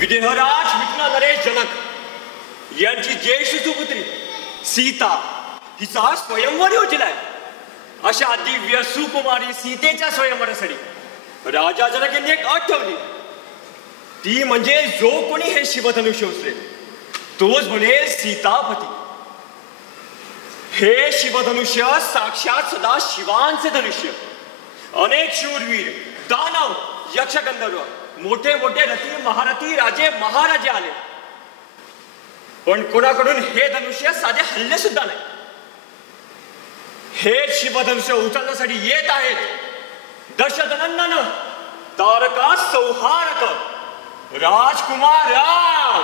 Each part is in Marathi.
विदेहराज मित्र नरेश जनक यांची ज्येष्ठ सुपुत्री सीता हिचा स्वयंवर योजलाय. अशा दिव्य सुकुमारी सीतेच्या स्वयंवरासाठी राजा जनक यांनी एक अट ठेवली. ती म्हणजे जो कोणी हे शिवधनुष्य उचलेल तोच बनेल सीतापती. हे शिवधनुष्य साक्षात सदा शिवांचे धनुष्य. अनेक शूरवीर दानव यक्षगंधर्व मोठे मोठे रथी महारथी राजे महाराजे आले, पण कोणाकडून हे धनुष्य साधे हल्ले सुद्धा नाही. हे शिवधनुष्य उचलण्यासाठी येत आहेत दशदनंदन तारका सौहार्द राजकुमार राम.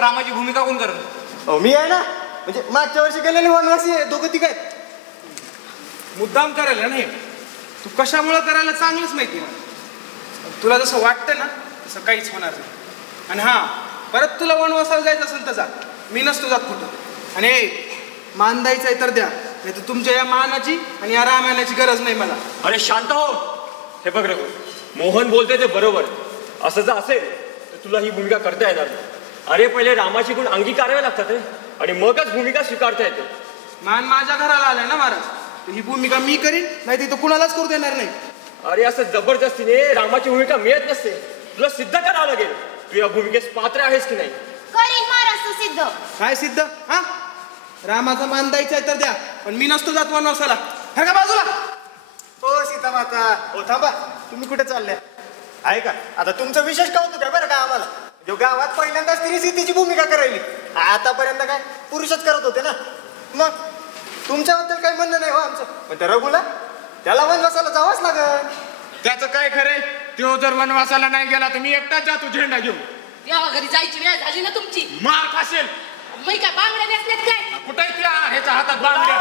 रामाची भूमिका कोण करत? मी आहे ना, म्हणजे मागच्या वर्षी गेलेले वनवासी आहे दोघं तिघ आहेत. मुद्दाम करायला नाही, तू कशामुळे करायला चांगलंच माहिती ना. तुला जसं वाटतं ना तसं काहीच होणार नाही. आणि हां, परत तुला वनवासाला जायचं असेल तर जा, मी नसतो जात कुठं. आणि मान द्यायचं आहे तर द्या, नाही तर तुमच्या या मानाची आणि या रामायणाची गरज नाही मला. अरे शांत हो. हे बघ रघु, मोहन बोलतोय ते बरोबर. असं जर असेल तर तुला ही भूमिका करता येणार नाही. अरे पहिले रामाची गुण अंगीकारावे लागतात रे, आणि मगच भूमिका स्वीकारता येते. मान माझ्या घराला आलाय ना महाराज, तर ही भूमिका मी करीन, नाही तिथं कुणालाच करू देणार नाही. अरे असं जबरदस्तीने रामाची भूमिका मिळत नसते. तुला सिद्ध करावं लागेल तू या भूमिकेस पात्र आहेस की नाही. करीन महाराज तो सिद्ध. काय सिद्ध? हा, रामाचा मान द्यायचा आहे तर द्या, पण मी नसतो जात वनवासाला. हर का बाजूला. हो सीता माता, हो थांबा, तुम्ही कुठे चालल्या? आहे का आता तुमचं विशेष कौतुक आहे बरं का आम्हाला. जो गावात पहिल्यांदाच तिने सीतेची भूमिका करायली. आतापर्यंत काय पुरुषच करत होते ना. मग तुमच्याबद्दल काही म्हणणं नाही हो आमचं, पण त्या रघुला त्याला वनवासाला जावंच लागल. त्याचं काय खरंय? तो जर वनवासाला नाही गेला तर मी एकटाच जातो झेंडा घेऊन. देवा घरी जायची वेळ झाली ना तुमची. मार खाशील. मी काय बांगड्या नेसल्यात काय? कुठे त्या ह्याच्या हातात बांगड्या?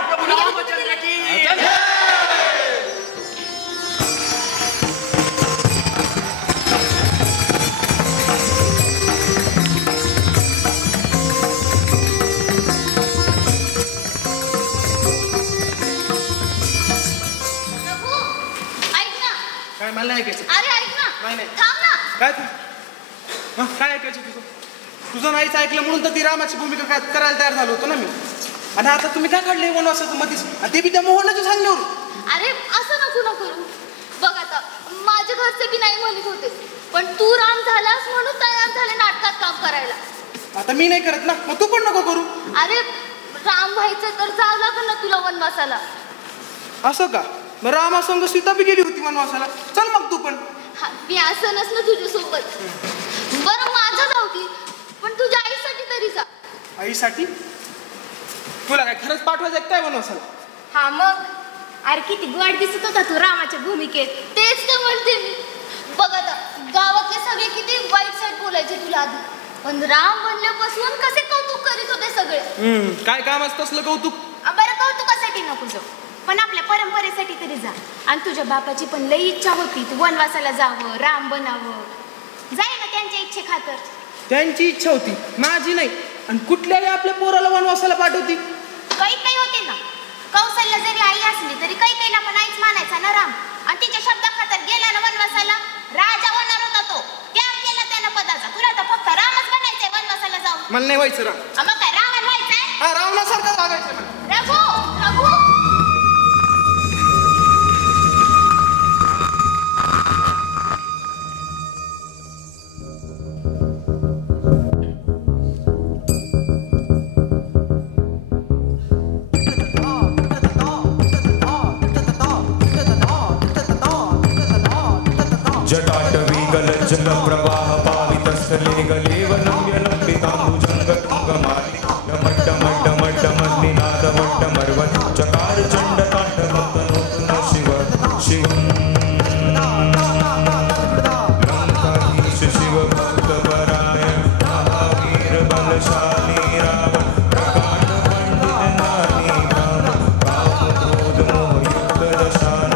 काय मला नाही ऐकायचं. अरे ऐक ना. नाही नाही. थांब ना. काय तू हा, काय ऐकायचं तुझं? तुझं नाहीच ऐकलं म्हणून तर ती रामाची भूमिका करायला तयार झालो होतो ना मी. आणि आता तुम्ही काय काढले वनवासाचं मध्येच, आणि ते बी त्या मोहनाच्या सांगण्यावर. अरे असं नको ना करू. बघ आता माझ्या घरचे बी नाही म्हणत होते, पण तू राम झालास म्हणून तयार झाले नाटकात काम करायला. आता मी नाही करत ना, मग तू पण नको करू. अरे राम व्हायचं तर जावं लागेल ना तुला वनवासाला. असं का? मग रामासंग सीता बी गेली होती वनवासाला. चल मग तू पण. हा, मी असं नसलं तुझ्यासोबत. बरं माझं जाऊ दे, पण तुझ्या आईसाठी तरी जा. आईसाठी? तुला काय खरंच पाठवायचं काय वनवासाला? हा मग. अरे किती गोड दिसत होता तू रामाच्या भूमिकेत. तेच तर म्हणते मी. बघ आता गावातले सगळे किती वाईट साईड बोलायचे तुला आधी, पण राम बनल्यापासून कसे कौतुक करीत होते सगळे. काय काम असतं असलं कौतुक? बरं कौतुकासाठी नको जाऊ, पण आपल्या परंपरेसाठी तरी जा. आणि तुझ्या बापाची पण लई इच्छा होती तू वनवासाला जावं, राम बनावं. जाय ना त्यांच्या इच्छे खातर. त्यांची इच्छा होती, माझी नाही. आणि कुठल्याही आपल्या पोराला वनवासाला पाठवती. काही होते ना. कौशल्य जरी आई असली तरी काही पण आईच मानायचा ना राम. आणि तिच्या शब्दाखातर गेला ना वनवासाला. राजा होणार होता तो, त्याग केला त्यानं पदाचा. तुला तर फक्त रामच बनायचंय वनवासाला जाऊन. मला नाही व्हायचं राम. मग काय रावण व्हायचंय? हा, रावणासारखं वागायचं मला. रघु रघु जटाटवी गलज्जल प्रवाह पावितस्थले गलेवलंब्य लंबिताम्बुजङ्गतुङ्गमाली डमड्डमड्डमड्डमग्निनादवड्डमर्वन् चकार चण्डताण्डवतनोतु शिव शिवम् लङ्काधीश शिवभक्तपराय महावीर बलशाली रावण प्रकाण्ड पंडित नानी भाव कामक्रोध मोहयुक्त दशान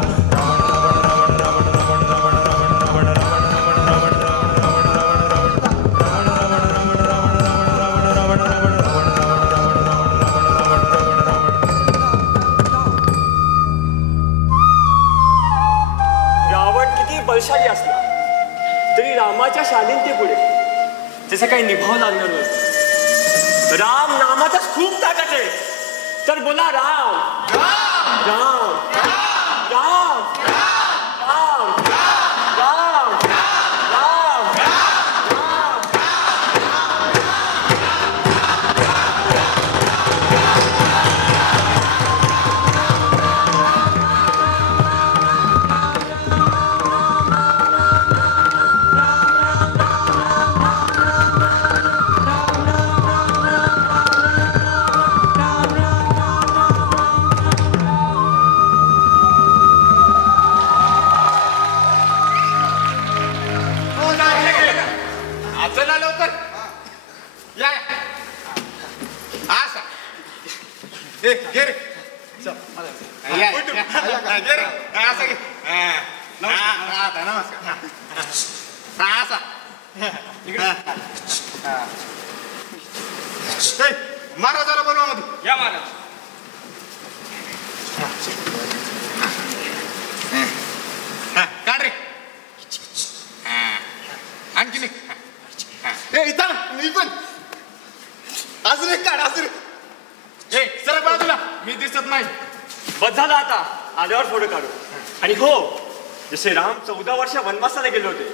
बलशाली असला तरी रामाच्या शालीनतेपुढे त्याचं काही निभाव लागणार नव्हतं. राम नामातच खूप ताकद आहे. तर बोला राम राम राम राम राम राम राम. चला लवकर या. असा घे रे. असं घे. नमस्कार. हा, असा. ए, महाराजाला बोलवा मध्ये. या महाराज. काढ रे. आणखी एक. ए, इथं मी पण अजून एक काढ. अजून ए, सर बाजूला, मी दिसत नाही. बस झाला आता, आल्यावर फोटो काढू. आणि हो, जसे राम 14 वर्ष वनवासाला गेले होते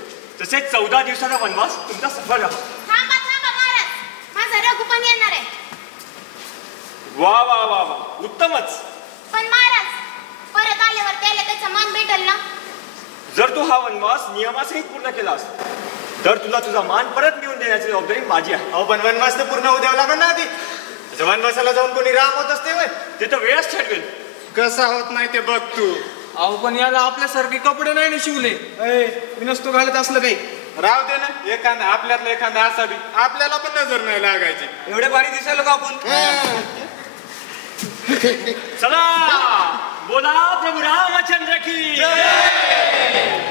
तसे 14 दिवसाचा वनवास तुमचा सफळ राहा. थांबा थांबा महाराज, माझा रघु पण येणार आहे. वा वा वा वा, उत्तमच. पण महाराज, परत आल्यावर त्याला त्याचा मान भेटेल ना? जर तू हा वनवास नियमासहित पूर्ण केलास तर तुला तुझा मान परत मिळवून देण्याची जबाबदारी माझी आहे. अहो पण वनवास तर पूर्ण उद्यावं लागेल ना आधी. वनवासाला जाऊन कोणी राम होत असते वय. ते तर वेळच ठरवेल. कसा होत नाही ते बघ तू. अहो पण याला आपल्यासारखे कपडे नाही ना शिवले. मी नसतो घालत असलं काही. राव दे ना, एखादा आपल्यातला एखादा असावी, आपल्याला पण नजर नाही लागायची. एवढे भारी दिसायला का आपण? चला, बोला प्रभू रामचंद्र की जय.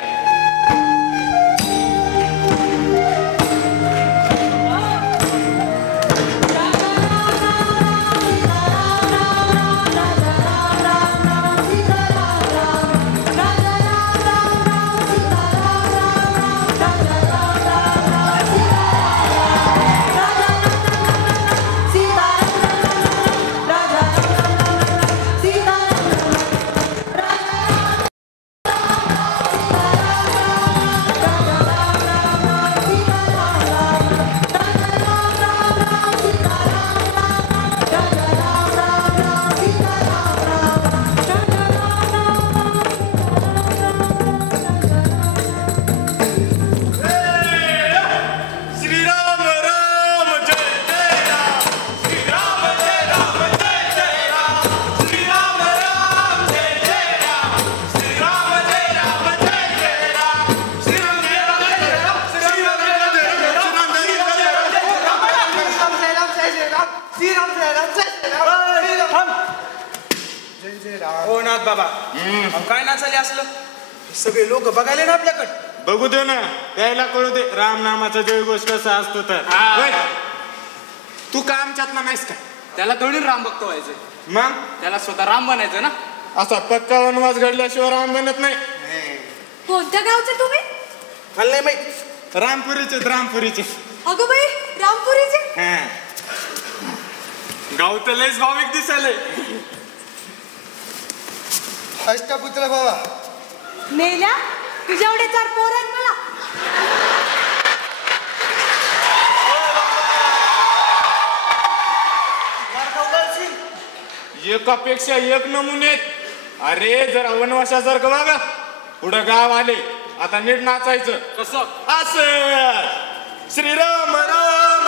हो नाथ बाबा, काय नाचाले असलं? सगळे लोक बघायला ना आपल्याकडे. बघू दे ना, त्याला कळू दे राम नामाचा जयघोष कसा असतो तर. होय. तू का आमच्यातला नाहीस का? त्याला थोडी राम भक्त व्हायचं, मग त्याला स्वतः राम बनायचं ना. असा पक्का वनवास घडल्याशिवाय राम बनत नाही. कोणत्या गावचे तुम्ही? मला नाही माहित. रामपुरीचे, रामपुरीचे. अगं बाई, रामपुरीचे. गाव तर लयच भाविक दिसायले. अष्टपुत्र बाबा. मेल्या, तुझ्या एवढे 4 पोर आहेत मला. एकापेक्षा एक नमुने. अरे जरा वनवासासारखं बघा. पुढं गाव आले, आता नीट नाचायचं. कसं? असं श्रीराम राम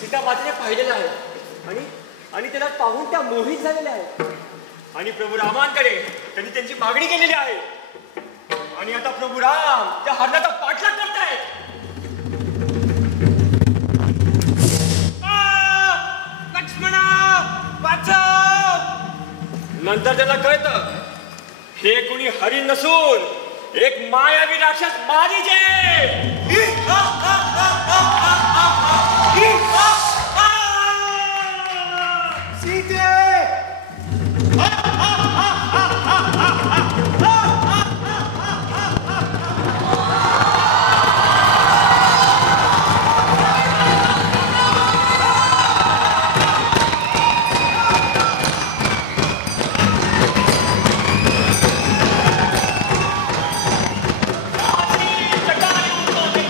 सीतामातेने पाहिलेलं आहे आणि त्याला पाहून त्या मोहित झालेल्या आहेत. आणि प्रभू रामांकडे त्यांनी त्यांची मागणी केलेली आहे. आणि आता प्रभू राम त्या हरणाचा पाठलाग करतायत. लक्ष्मणा वाचव. नंतर त्यांना कळतं हे कोणी हरिण नसून एक मायावी राक्षस मारीचे.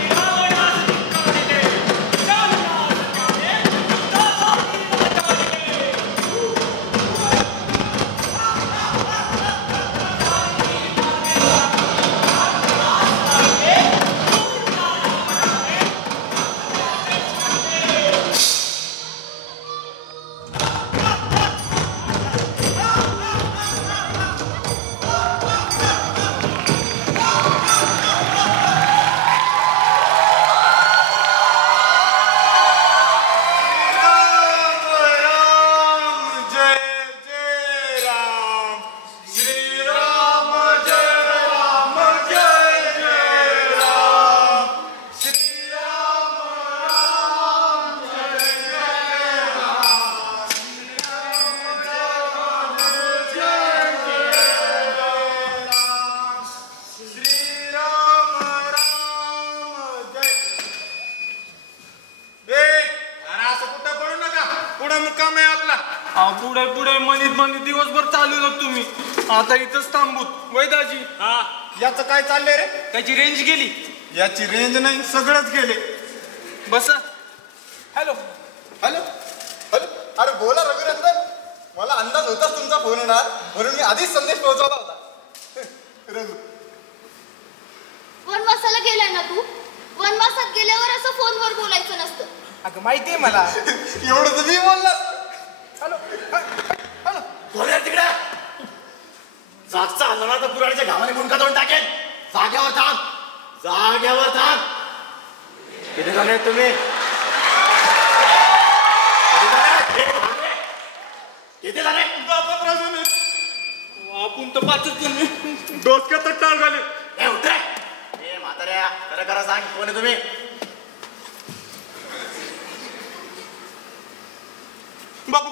रावणा पुढे मुक्काम आहे आपला. पुढे पुढे म्हणत दिवसभर चालू तुम्ही. आता इथंच थांबूत. वैदाजी हा याचं काय चाललंय रे? त्याची रेंज गेली. याची रेंज नाही, सगळंच गेले. बस. Hello hello hello. अरे बोला रघुरंजन. मला अंदाज होताच तुमचा फोन येणार म्हणून मी आधीच संदेश पोहोचवला होता. रघु वनवासाला गेलाय ना तू? वनवासात गेल्यावर असं फोनवर बोलायचं नसतं. अगं माहितीये मला. एवढं तुम्ही बोलला. Hello hello. बोला तिकडे. जागचा हल्ला तर पुराणीच्या घामाने मुंडका तोंड टाकेल. जाग्यावर थांब. जाग्यावर थांब. किती झाले तुम्ही? किती झाले? आपण तर पाचच तुम्ही. डोसक्यात टाळ घाले. ए उतरे. ए म्हाताऱ्या खरं खरं सांग कोण आहे तुम्ही? बाबू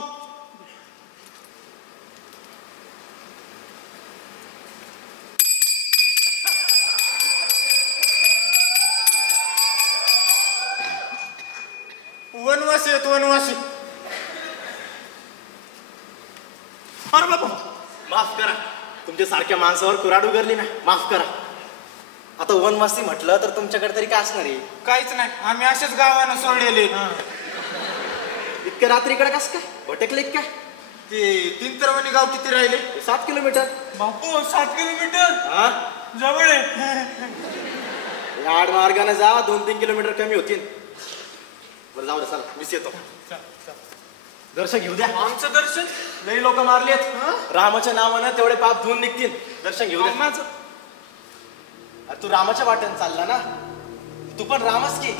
वनवासी आहेत वनवासी. अरे बाबा माफ करा. तुमच्या सारख्या माणसावर कुऱ्हाड उगरली ना. माफ करा. आता वनवासी म्हटलं तर तुमच्याकडे तरी काय असणार आहे? काहीच नाही. आम्ही असेच गावानं सोडलेले. इतक्या रात्रीकडे कसं काय भटकले काय? ते तीनतरवणी गाव किती राहिले? 7 किलोमीटर. बापू 7 किलोमीटर हा जवळ आहे. या आडमार्गाने जा 2-3 किलोमीटर कमी होतील. बरं जाऊ दे चला मीच येतो. दर्शन घेऊ द्या. आमचं दर्शन लई लोक मारलेत. रामाच्या नावानं तेवढे पाप धुवून निघतील. दर्शन घेऊ द्या. अरे तू रामाच्या वाटेने चालला ना. तू पण रामच की.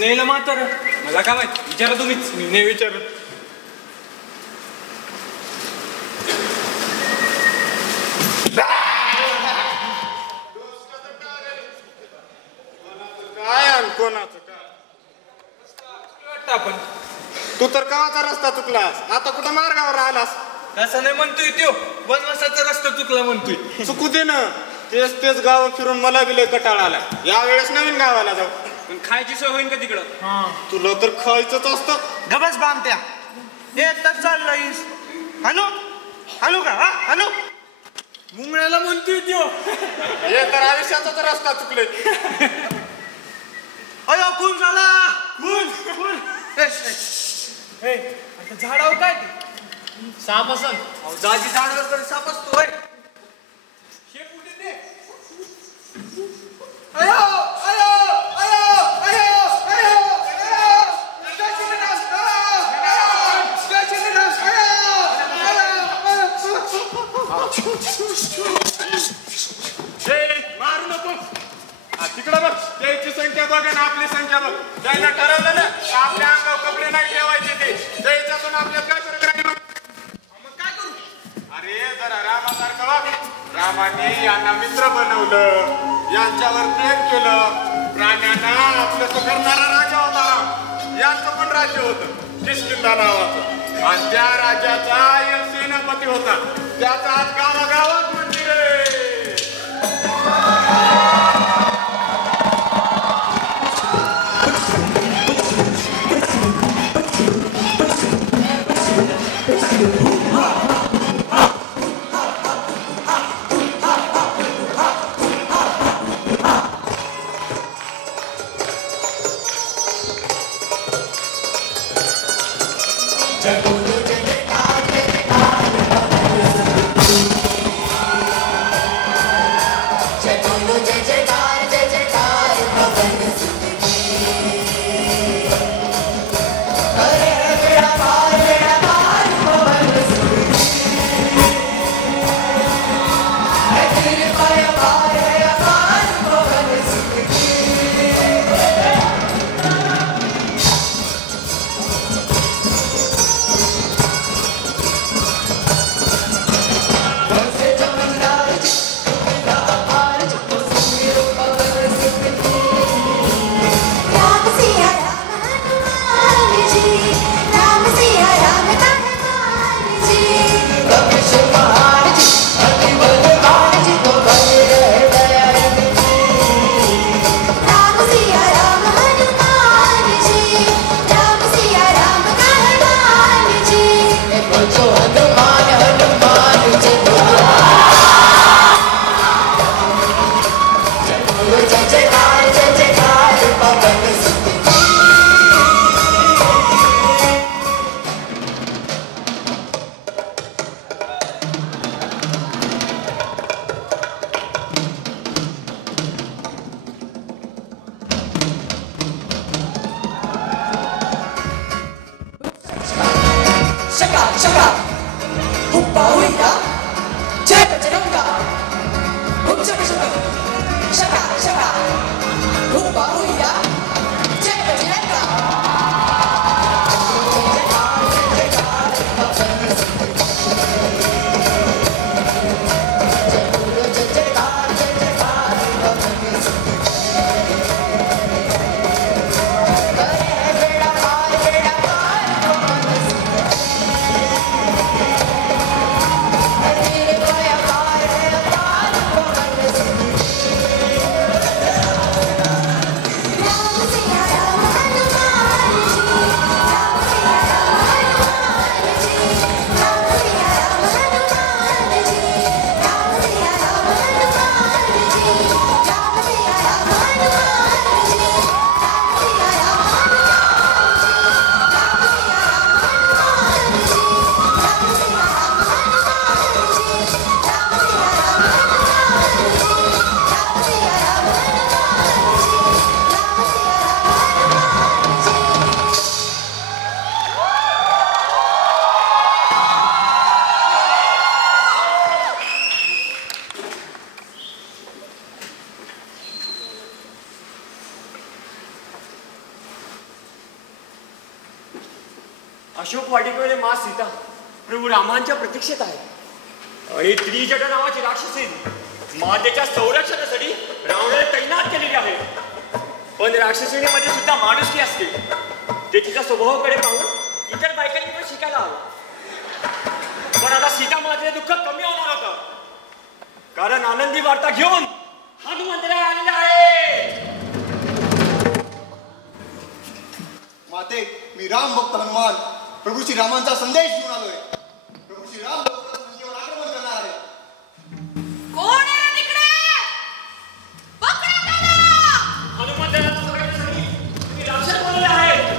नेलं म्हातार. मला काय माहिती. विचारा तुम्हीच. मी नाही विचारत. काय आणि कोणाचं काय वाटतं आपण. तू तर गावाचा रस्ता चुकलास. आता कुठं मार्गावर आलास? तसं नाही म्हणतोय त्यो. वनवासाचा रस्ता चुकला म्हणतोय. चुकू दे ना. तेच तेच गाव फिरून मला बी लय कटाळा आला. या वेळेस नवीन गावाला जाऊ. पण खायची सोय होईन का तिकडं? तुला तर खायचंच असतं. गबस बांधत्या. एकटाच चाललायस. हॅलो हॅलो का? हा हॅलो. मुंगळ्याला म्हणतोय त्यो. हे तर आयुष्याचाच रस्ता चुकले. अयो खून झाला. खून खून. आता झाडावर काय ते? साप असन. जागी झाडावर तर साप असतो. अयो अयो अयो अयो अयो मारू नको. तिकडं बघ. त्याची संख्या बघ आणि आपली संख्या बघ. त्याला ठरवलं ना आपल्या अंगावर कपडे नाही ठेवायचे. ते त्याच्यातून आपल्याला काय फरक राहील? मग काय करू? अरे जरा रामासारखं वाग. रामाने यांना मित्र बनवलं. यांच्यावर प्रेम केलं. प्राण्यांना आपलं करणारा राजा होता राम. यांचं पण राज्य होतं किष्किंधा नावाचं. आणि त्या राजाचा एक सेनापती होता. त्याचा आज गावागावात मंदिर आहे. अशोक वाटिकेमध्ये मा सीता प्रभू रामांच्या प्रतीक्षेत आहे आणि त्रिजटा नावाची राक्षसी मातेच्या संरक्षणासाठी रावणाला तैनात केलेली आहे. पण राक्षसीमध्ये सुद्धा माणुसकी असते. ते तिच्या स्वभावाकडे पाहून इतर बायकांनी पण शिकायला हवं. पण आता सीता मातेचे दुःख कमी होणार होतं, कारण आनंदी वार्ता घेऊन हनुमंतराय आलेला आहे. माते, मी राम भक्त हनुमान प्रभू श्री रामांचा संदेश घेऊन आलोय. प्रभू श्री राम लवकरच आक्रमण करणार आहे. कोण आहे तिकडे? पकडा त्याला. हनुमंतरायांना पकडण्यासाठी तुम्ही राक्षस बनवले आहेत.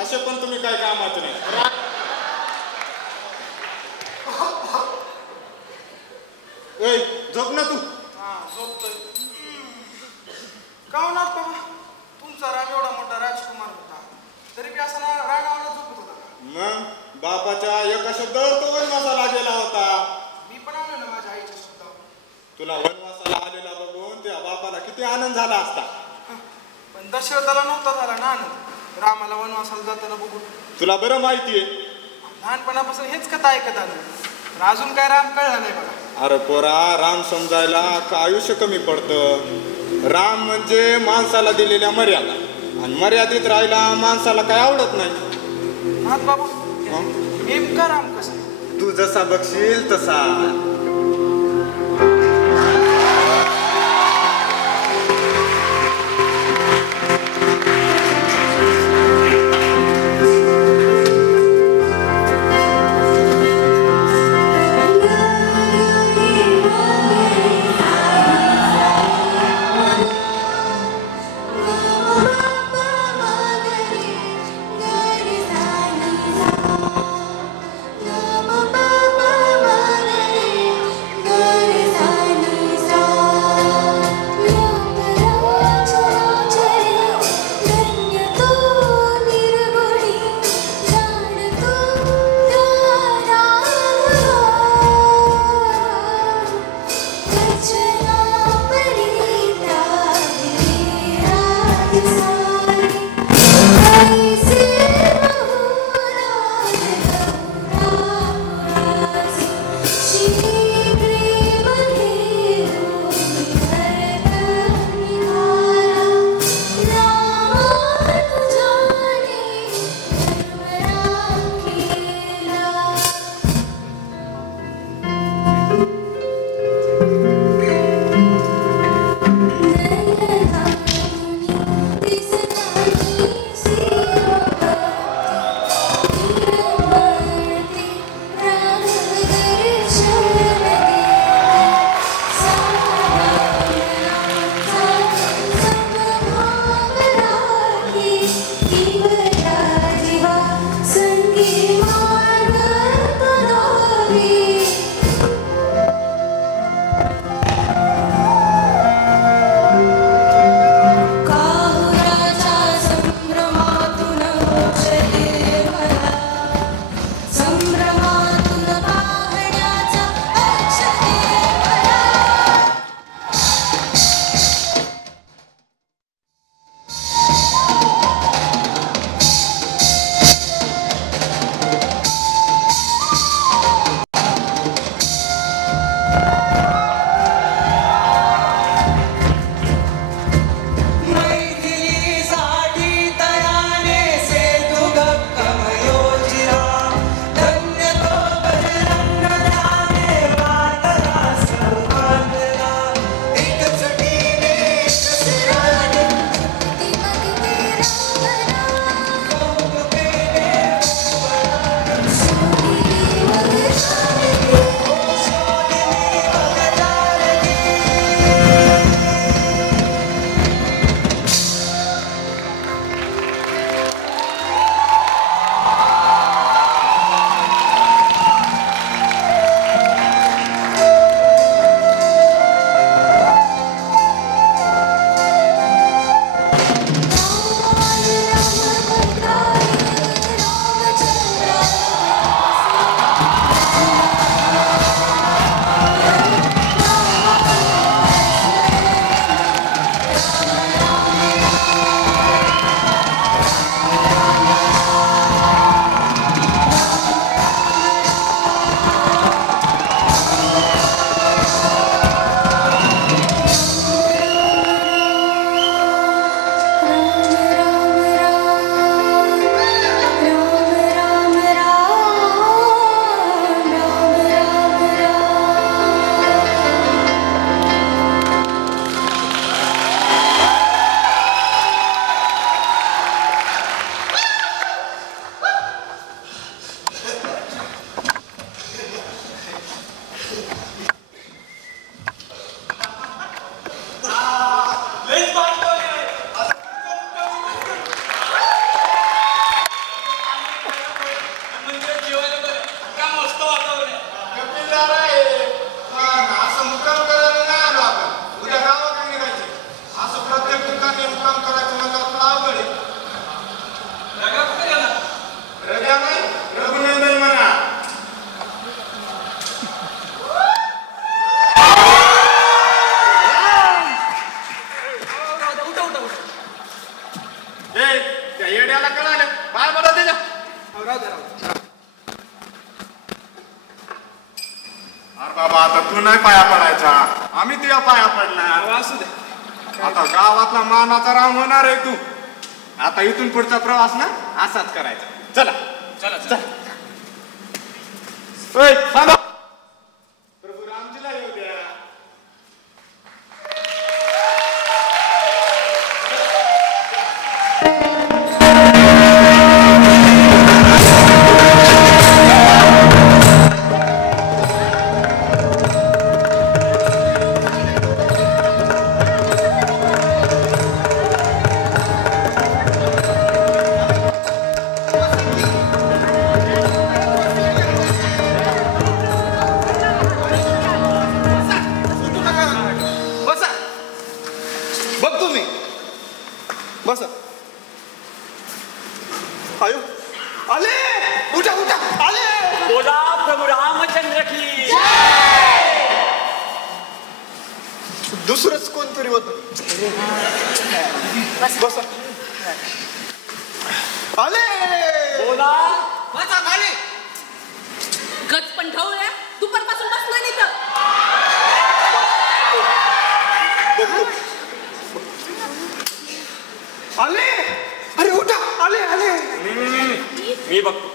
असे पण तुम्ही काय कामात नाही. झोप ना तू. झोपतोय. का होणार बाबा? तुमचा राम एवढा मोठा राजकुमार होता, तरी बी असा रागावला झोपत होता. मग बापाच्या एका शब्दावर तो वनवासाला गेला होता. मी पण आलो ना माझ्या आईच्या शब्दावर. तुला वनवासाला आलेला बघून त्या बापाला किती आनंद झाला असता. पण दशरथाला नव्हता झाला ना आनंद रामाला वनवासाला जाताना बघून. तुला बरं माहितीये, लहानपणापासून हेच कथा ऐकत आलो, पण अजून काय राम कळला नाही बघा. अरे पोरा, राम समजायला का आयुष्य कमी पडतं. राम म्हणजे माणसाला दिलेल्या मर्यादा, आणि मर्यादित राहायला माणसाला काय आवडत नाही. हात बाबा, नेमका राम कसा? तू जसा बघशील तसा. Baba पाया पडणार. असू दे. आता गावातला मानाचा राम होणार आहे तू. आता इथून पुढचा प्रवास ना असाच करायचा. चला चला चला. ओय, थांबा. प्रभू रामजीला येऊ द्या. बसा. बघ तुम्ही बसा. आयो आले. उठा उठा आले. बोला प्रभू रामचंद्र की. दुसरंच कोणतरी होत. बसा. आले. बोला बसा खाली. गच पण ढवळ्या दुपारपासून बसला नाही तर. आले. अरे उठा. आले आले. मी बघतो.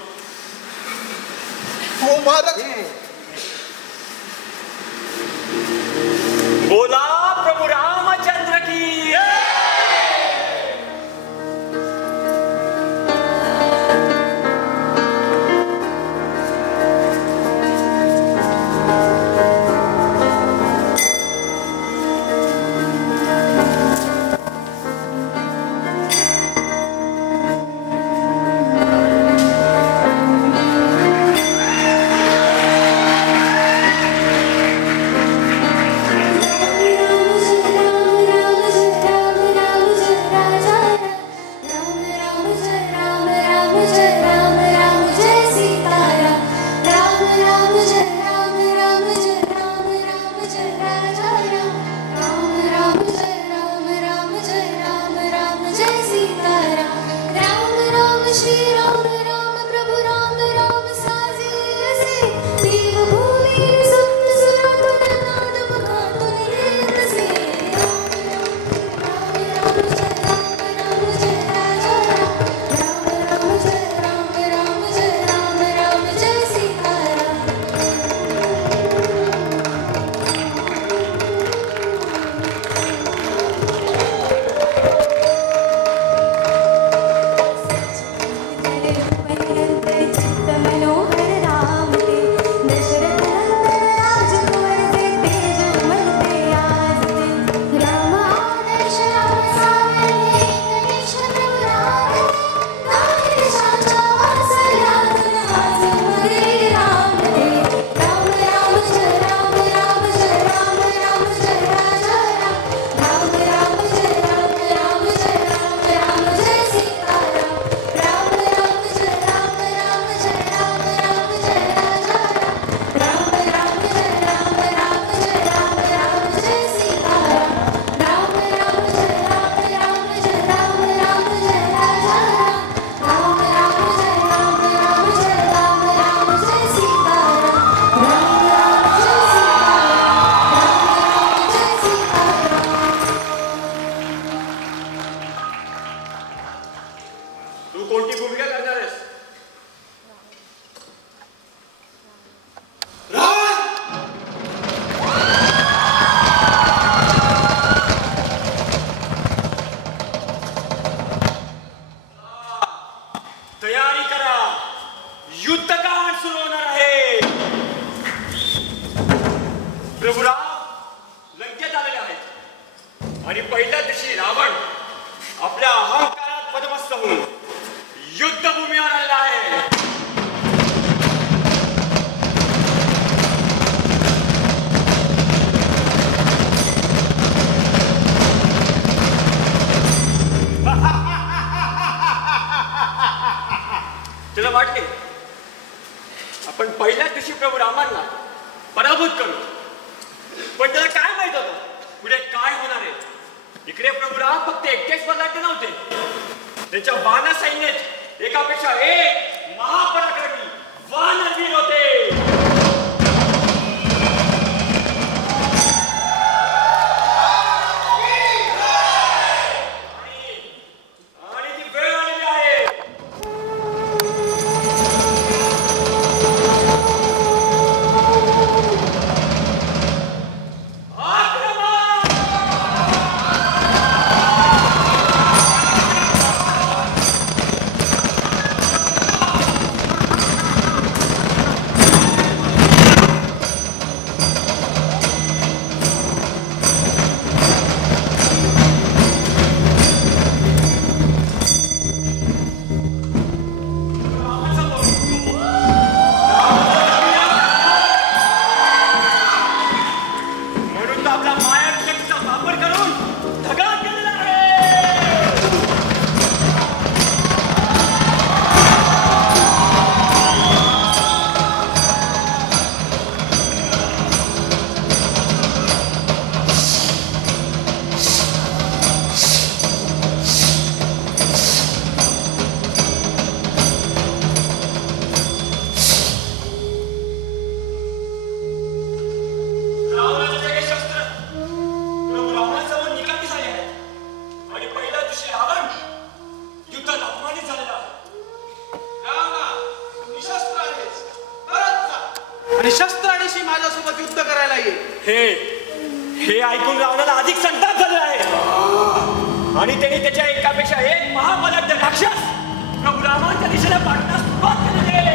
हो महाराज. बोला प्रभू रामचंद्र की. प्रभुराम लंकेत आलेले आहेत आणि पहिल्या दिवशी रावण आपल्या अहंकारात पदमस्त होऊन युद्धभूमीवर आलेला आहे. तुला वाटले आपण पहिल्याच दिवशी प्रभू रामांना पराभूत करू, पण त्याला काय माहित होतं पुढे काय होणार आहे. इकडे प्रभू राम फक्त एकटेच बदलाटे नव्हते, त्यांच्या वानर सैन्यात एकापेक्षा एक महापराक्रमी वानरवीर होते. हे ऐकून रावणाला अधिक संताप झाला आहे आणि त्यांनी त्याच्या एकापेक्षा एक महाबलाढ्य राक्षस प्रभू रामाच्या दिशेने पाठवण्यास सुरुवात केली आहे.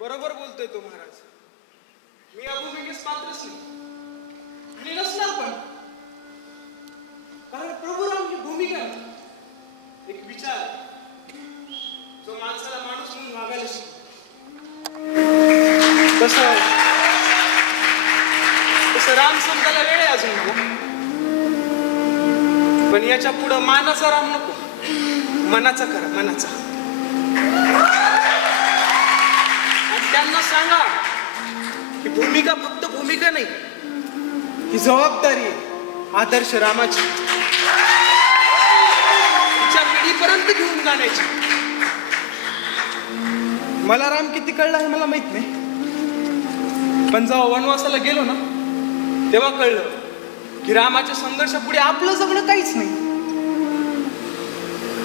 बरोबर बोलतोय तो महाराज. मी या भूमिकेस पात्रच नाही आणि नसणार पण. कारण प्रभू राम ही भूमिका एक विचार जो माणसाला माणूस म्हणून वागायला शिकतो. तसं राम समजायला वेळ आहे अजून मला. पण याच्या पुढं मानाचा राम नको, मनाचा करा, मनाचा. त्यांना सांगा की भूमिका फक्त भूमिका नाही, ही जबाबदारी आहे आदर्श रामाची, तिच्या पिढीपर्यंत घेऊन जाण्याची. मला राम किती कळला हे मला माहित नाही, पण जेव्हा वनवासाला गेलो ना तेव्हा कळलं की रामाच्या संघर्षापुढे आपलं जगणं काहीच नाही.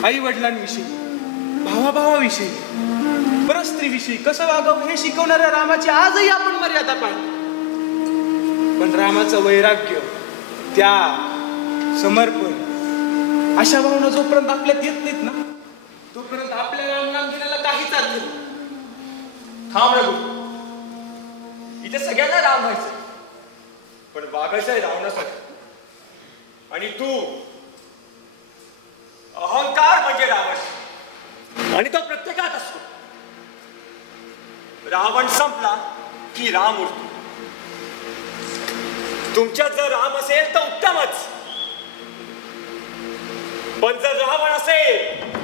आई वडिलांविषयी, भावाभावाविषयी, परस्त्रीविषयी कसं वागावं हे शिकवणाऱ्या रामाची आजही आपण मर्यादा पाळतो. पण रामाचं वैराग्य, त्याग, समर्पण अशा भावना जोपर्यंत आपल्यात येत नाहीत ना तोपर्यंत आपल्या रामनाम घेण्याला काहीच अर्थ नाही. थांब रघु, इथे सगळ्यांना राम व्हायचं पण वागायचं आहे रावणासाठी. आणि तू अहंकार म्हणजे रावण आणि तो प्रत्येकात असतो. रावण संपला की राम उरतो. तुमच्यात जर राम असेल तर उत्तमच, पण जर रावण असेल